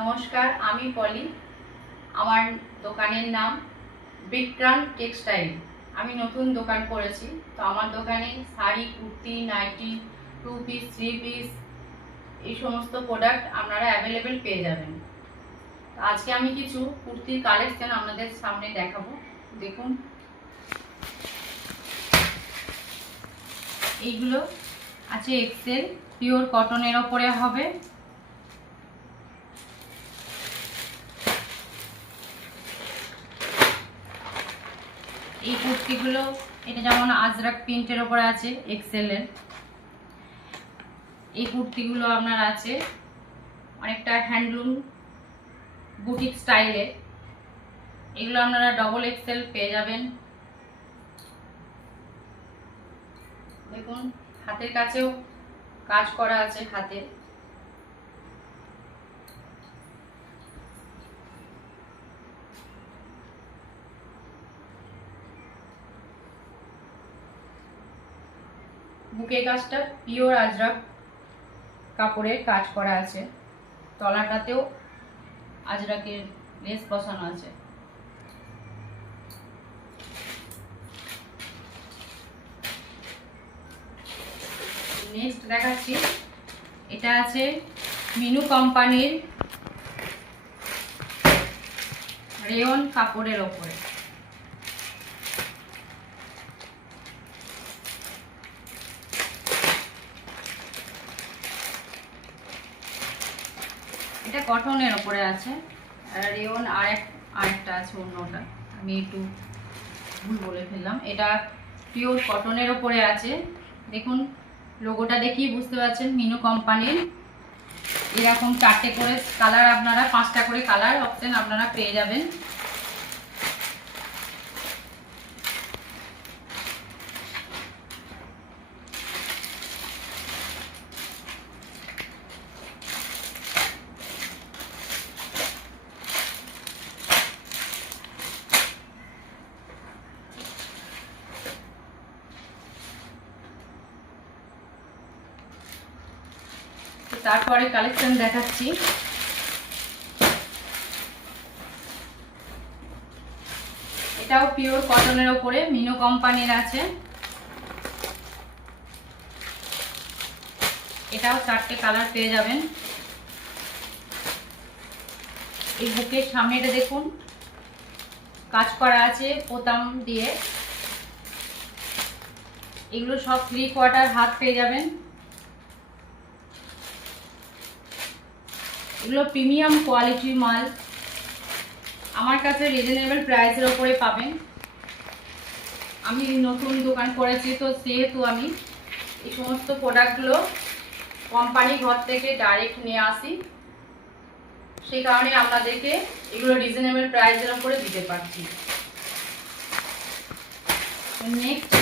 নমস্কার, আমি পলি। আমার দোকানের নাম বিক্রাম টেক্সটাইল। আমি নতুন দোকান করেছি, তো আমার দোকানে sari, kurti, nightie, 2 piece, 3 piece এই সমস্ত প্রোডাক্ট আপনারা অ্যাভেলেবেল পেয়ে যাবেন। আজকে আমি কিছু কুর্তির কালেকশন আপনাদের সামনে দেখাবো। দেখুন, এইগুলো আছে এক্সেল, পিওর কটনের ওপরে হবে। এই কুর্তিগুলো এটা যেমন আজরাক প্রিন্টের ওপরে আছে এক্সেল এর। এই কুর্তিগুলো আপনার আছে অনেকটা হ্যান্ডলুম বুটিক স্টাইলে। এগুলো আপনারা ডবল এক্সেল পেয়ে যাবেন। দেখুন, হাতের কাছেও কাজ করা আছে হাতে। বুকের কাজটা পিওর আজরাক কাপড়ের কাজ করা আছে, তলাটাতেও আজরাকের লেস বসানো আছে। নেক্সট দেখাচ্ছি, এটা আছে মিনু কোম্পানির রেয়ন কাপড়ের ওপরে। এটা কটনের ওপরে আছে, রেয়ন আরেকটা আছে অন্যটা, আমি একটু ভুল বলে ফেললাম। এটা পিওর কটনের ওপরে আছে। দেখুন, লোগোটা দেখেই বুঝতে পারছেন মিনু কোম্পানির। এরকম 4টে করে কালার, আপনারা 5টা করে কালার অপশন আপনারা পেয়ে যাবেন। তারপরে কালেকশন দেখাচ্ছি, এটাও পিওর কটনের ওপরে মিনু কোম্পানির আছে। এটাও 4টে কালার পেয়ে যাবেন। এই বুকের সামনেটা দেখুন, কাজ করা আছে বোতাম দিয়ে। এগুলো সব 3/4 হাত পেয়ে যাবেন। এগুলো প্রিমিয়াম কোয়ালিটির মাল, আমার কাছে রিজনেবল প্রাইসের ওপরে পাবেন। আমি নতুন দোকান করেছি, তো সেহেতু আমি এই সমস্ত প্রোডাক্টগুলো কোম্পানি ঘর থেকে ডাইরেক্ট নিয়ে আসি, সেই কারণে আপনাদেরকে এগুলো রিজনেবল প্রাইসের ওপরে দিতে পারছি। নেক্সট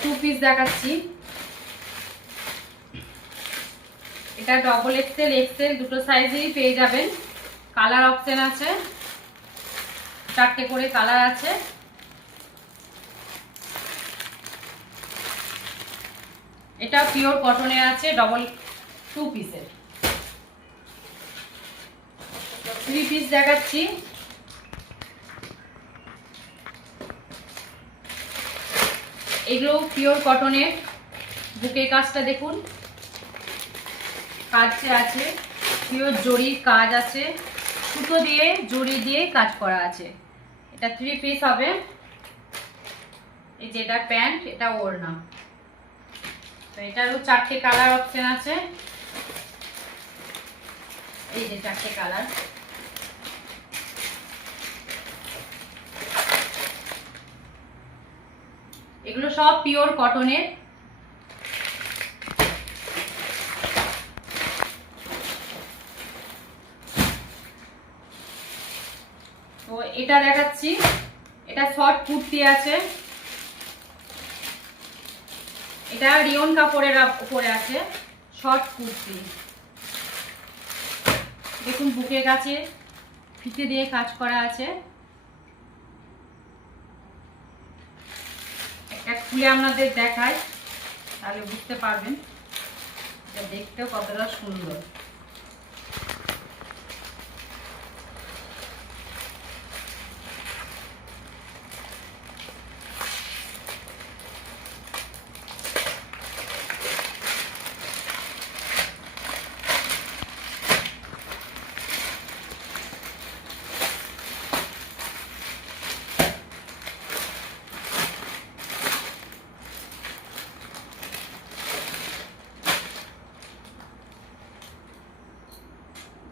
2 পিস দেখাচ্ছি। এটা ডবল এক্সেল দুটো সাইজেই পেয়ে যাবেন। কালার অপশন আছে, 4টে করে কালার আছে। এটা পিওর কটনের আছে, ডবল 2 পিসের। 3 পিস দেখাচ্ছি। এগুলো পিওর কটনের, বুকের কাজটা দেখুন, কাজ আছে পিওর জরির কাজ আছে, সুতো দিয়ে জরি দিয়ে কাজ করা আছে। এটা 3 পিস হবে। এই যে এটা প্যান্ট, এটা ওড়না। তো এটারও 4টে কালার অপশন আছে। এই যে 4টে কালার। এগুলো সব পিওর কটনের। তো এটা দেখাচ্ছি, এটা শর্ট কুর্তি আছে। এটা রিয়ন কাপড়ের উপরে আছে, শর্ট কুর্তি। দেখুন, বুকের কাছে ফিতে দিয়ে কাজ করা আছে। এটা খুলে আপনাদের দেখাই, তাহলে বুঝতে পারবেন এটা দেখতেও কতটা সুন্দর।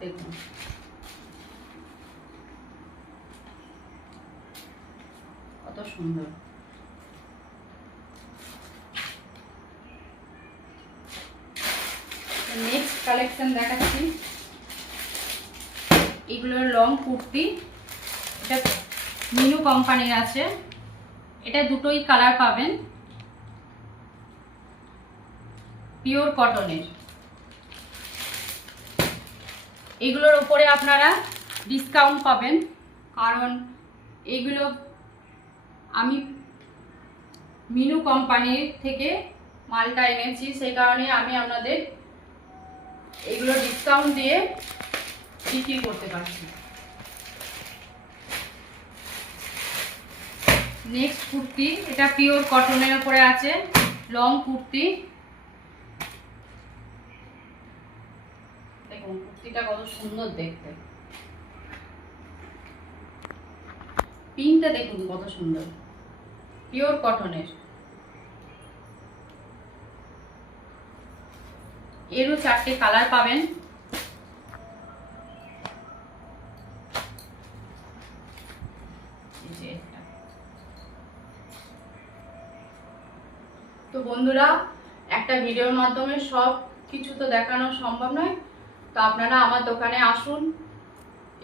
দেখুন কত সুন্দর। নেক্সট কালেকশন দেখাচ্ছি, এগুলো লং কুর্তি, এটা মিনু কোম্পানির আছে, এটা দুটোই কালার পাবেন, পিওর কটনের। এগুলোর উপরে আপনারা ডিসকাউন্ট পাবেন, কারণ এগুলো আমি মিনু কোম্পানির থেকে মালটা এনেছি, সেই কারণে আমি আপনাদের এগুলো ডিসকাউন্ট দিয়ে বিক্রি করতে পারছি। নেক্সট কুর্তি, এটা পিওর কটনের উপরে আছে, লং কুর্তি। দেখুন কুর্তিটা কত সুন্দর দেখতে, পিনটা দেখুন কত সুন্দর, পিওর কটনের। এরও 4টে কালার পাবেন। তো বন্ধুরা, একটা ভিডিওর মাধ্যমে সব কিছু তো দেখানো সম্ভব নয়, তো আপনারা আমার দোকানে আসুন,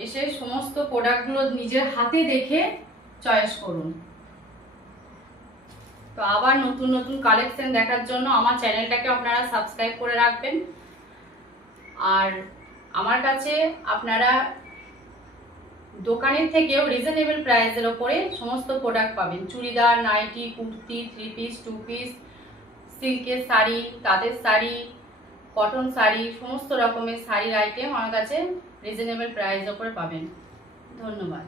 এসে সমস্ত প্রোডাক্টগুলো নিজের হাতে দেখে চয়েস করুন। তো আবার নতুন নতুন কালেকশন দেখার জন্য আমার চ্যানেলটাকে আপনারা সাবস্ক্রাইব করে রাখবেন। আর আমার কাছে আপনারা দোকানের থেকেও রিজনেবল প্রাইসের ওপরে সমস্ত প্রোডাক্ট পাবেন, churidar, nightie, kurti, 3 piece, 2 piece, সিল্কের শাড়ি, তাঁতের শাড়ি, কটন শাড়ি, সমস্ত রকমের শাড়ির আইটেম আমার কাছে রিজনেবল প্রাইসের ওপরে পাবেন। ধন্যবাদ।